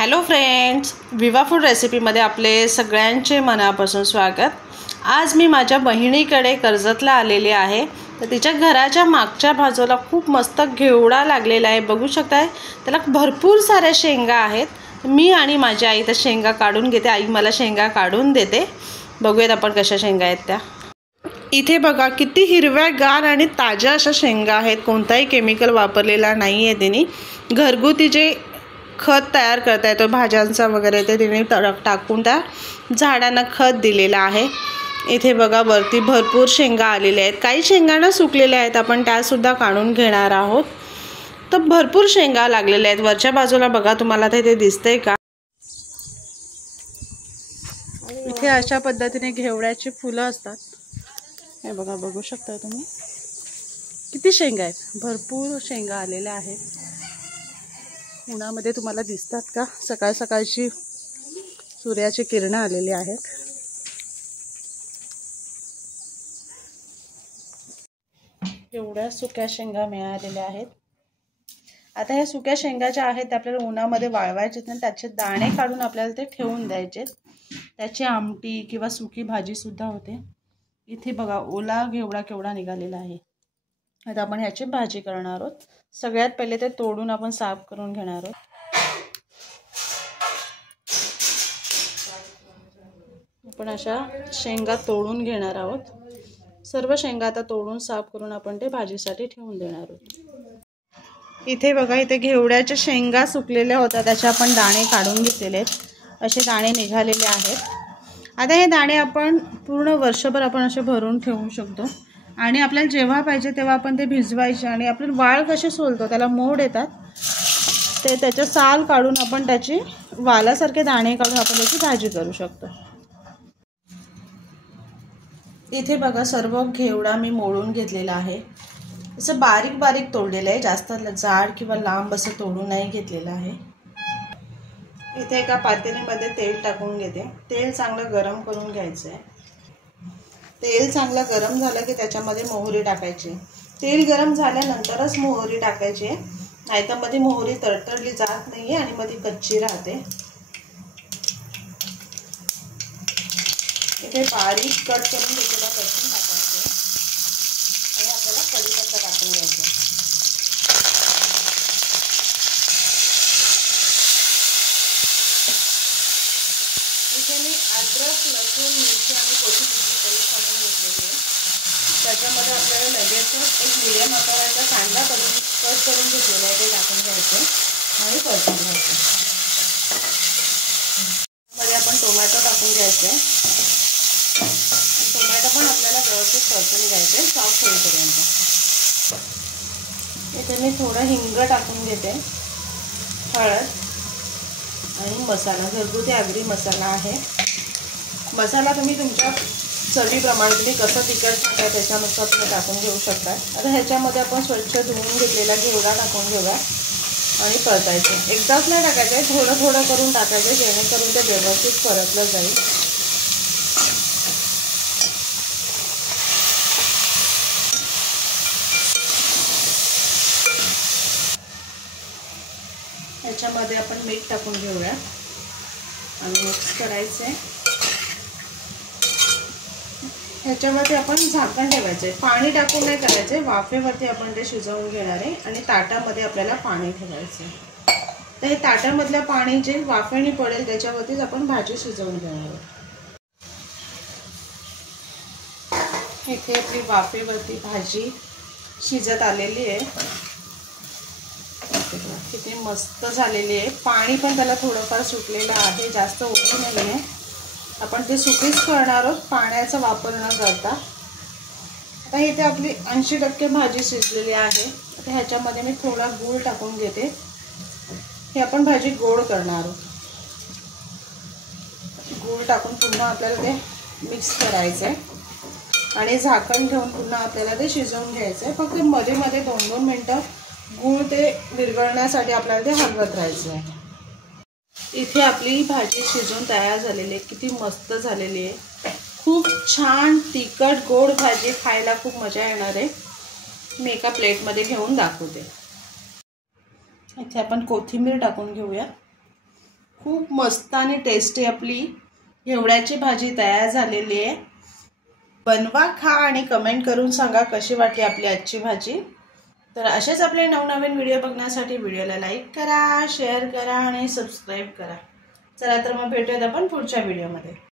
Hello friends, विवा food रेसिपीमध्ये आपले सगळ्यांचे मनापासून स्वागत। आज मी माझ्या बहिणीकडे कर्जतला आलेले आहे। तर तिच्या घराच्या मागच्या बाजूला खूप मस्त घेवडा लागलेला आहे, बघू शकताय। त्याला भरपूर साऱ्या शेंगा आहेत। मी आणि माझी आई तर शेंगा काढून घेते, आई मला शेंगा काढून देते। बघूयात आपण कशा शेंगा आहेत त्या। इथे बघा किती हिरव्यागार आणि ताज्या अशा शेंगा आहेत, कोणताही केमिकल वापरलेला नाही आहे। त्यांनी घरगुती जे खत तयार करता येतो भाज्यांचा वगैरे ते तिने टाकून त्या झाडांना खत दिलेलं आहे। इथे बघा वरती भरपूर शेंगा आलेल्या आहेत, काही शेंगांना सुकलेल्या आहेत, आपण त्या सुद्धा काढून घेणार आहोत। तर भरपूर शेंगा लागलेल्या आहेत। वरच्या बाजूला बघा, तुम्हाला ते दिसतंय का? इथे अशा पद्धतीने घेवड्याची फुलं असतात। हे बघा, बघू शकता तुम्ही किती शेंगा आहेत, भरपूर शेंगा आलेल्या आहेत। उन्हामध्ये तुम्हाला दिसतात का? सकाळ सकाळची सूर्याची किरणं आलेली आहेत। एवढ्या सुक्या शेंगा मिळालेल्या आहेत। आता ह्या सुक्या शेंगा ज्या आहेत आपल्याला उन्हामध्ये वाळवायचे आहेत, त्याचे दाणे काढून आपल्याला ते ठेवून द्यायचे। त्याची आमटी किंवा सुकी भाजी सुद्धा होते। इथे बघा ओला घेवडा केवढा निघालेला आहे। आता आपण ह्याची भाजी करणार आहोत। सगळ्यात पहिले ते तोडून आपण साफ करून घेणार आहोत। आपण अशा शेंगा तोडून घेणार आहोत। सर्व शेंगा आता तोडून साफ करून आपण ते भाजीसाठी ठेवून देणार आहोत। इथे बघा, इथे घेवड्याच्या शेंगा सुकलेल्या होत्या, त्याचे आपण दाणे काढून घेतलेले आहेत। असे दाणे निघालेले आहेत। आता हे दाणे आपण पूर्ण वर्षभर आपण असे भरून ठेवू शकतो आणि आपल्याला जेव्हा पाहिजे तेव्हा आपण ते भिजवायचे। आणि आपण वाळ कसे सोलतो, त्याला मोड येतात, ते त्याचे साल काढून आपण त्याची वालासारखे दाणे काढून आपण त्याची भाजी करू शकतो। इथे बघा सर्व घेवडा मी मोडून घेतलेला आहे। असं बारीक बारीक तोडलेलं आहे, जास्त जाड किंवा लांब असं तोडून नाही घेतलेलं आहे। इथे एका पातेलीमध्ये तेल टाकून घेते। तेल चांगलं गरम करून घ्यायचं आहे। तेल चांगलं गरम झालं की त्याच्यामध्ये मोहरी टाकायची। तेल गरम झाल्यानंतरच मोहरी टाकायची, नाहीतर मध्ये मोहरी तडतडली जात नाहीये आणि मध्ये कच्ची राहते। इथे बारीक कट करून घेतलेला लसूण टाकायचं आणि आपल्याला कढीपत्ता टाकून घ्यायचा। इथे मी अद्रक, लसूण, मिरची आणि कोथिंबीरची पेस्ट टाकून घेतलेली आहे। त्याच्यामध्ये आपल्याला लगेच एक मीडियम आकाराचा कांदा कट करून घेतलेला आहे, ते टाकून घ्यायचं आणि परतून घ्यायचं। मध्ये आपण टोमॅटो टाकून घ्यायचे। टोमॅटो पण आपल्याला व्यवस्थित परतून घ्यायचे, सॉफ्ट होईपर्यंत। इथे मी थोडं हिंग टाकून घेते, हळद आणि मसाला, घरगुती आगरी मसाला आहे। मसाला तुम्ही तुमच्या चवीप्रमाणे तुम्ही कसं तिखट खाता त्याच्यानुसार तुम्ही टाकून घेऊ शकता। आता ह्याच्यामध्ये आपण स्वच्छ धुवून घेतलेला घेवडा टाकून घेऊया आणि परतायचं। एकदाच नाही टाकायचं, थोडं थोडं करून टाकायचं, जेणेकरून ते व्यवस्थित परतलं जाईल। ह्याच्यामध्ये आपण मीठ टाकून घेऊया आणि मिक्स करायचं। ह्याच्यावरती आपण झाकण ठेवायचं, पाणी टाकून नाही करायचं, वाफेवरती आपण ते शिजवून घेणार आहे। आणि ताटामध्ये आपल्याला पाणी ठेवायचं। तर हे ताटामधलं पाणी जे वाफेने पडेल त्याच्यावरतीच आपण भाजी शिजवून घेणार आहोत। इथे आपली वाफेवरती भाजी शिजत आलेली आहे, किती मस्त झालेली आहे। पाणी पण त्याला थोडंफार सुटलेलं आहे, जास्त ओली नाही आहे। आपण ते सुकीच करणार आहोत, पाण्याचा वापर न करता। आता इथे आपली 80% भाजी शिजलेली आहे। आता ह्याच्यामध्ये मी थोडा गूळ टाकून घेते, हे आपण भाजी गोड करणार आहोत। गूळ टाकून पुन्हा आपल्याला ते मिक्स करायचं आहे आणि झाकण ठेवून पुन्हा आपल्याला ते शिजवून घ्यायचं आहे। फक्त मध्ये मध्ये 2-2 मिनटं गूळ ते विरघळण्यासाठी आपल्याला ते हलवत राहायचं आहे। इथे आपली भाजी शिजून तयार झालेली आहे, किती मस्त झालेली आहे। खूप छान तिखट गोड भाजी, खायला खूप मजा येणार आहे। मी एका प्लेटमध्ये घेऊन दाखवते। इथे आपण कोथिंबीर टाकून घेऊया। खूप मस्त आणि टेस्टी आपली घेवड्याची भाजी तयार झालेली आहे। बनवा, खा आणि कमेंट करून सांगा कशी वाटली आपली आजची भाजी। तर असेच आपले नवनवीन व्हिडिओ बघण्यासाठी व्हिडिओला लाईक करा, शेअर करा आणि सबस्क्राईब करा। चला तर मग भेटूयात आपण पुढच्या व्हिडिओमध्ये।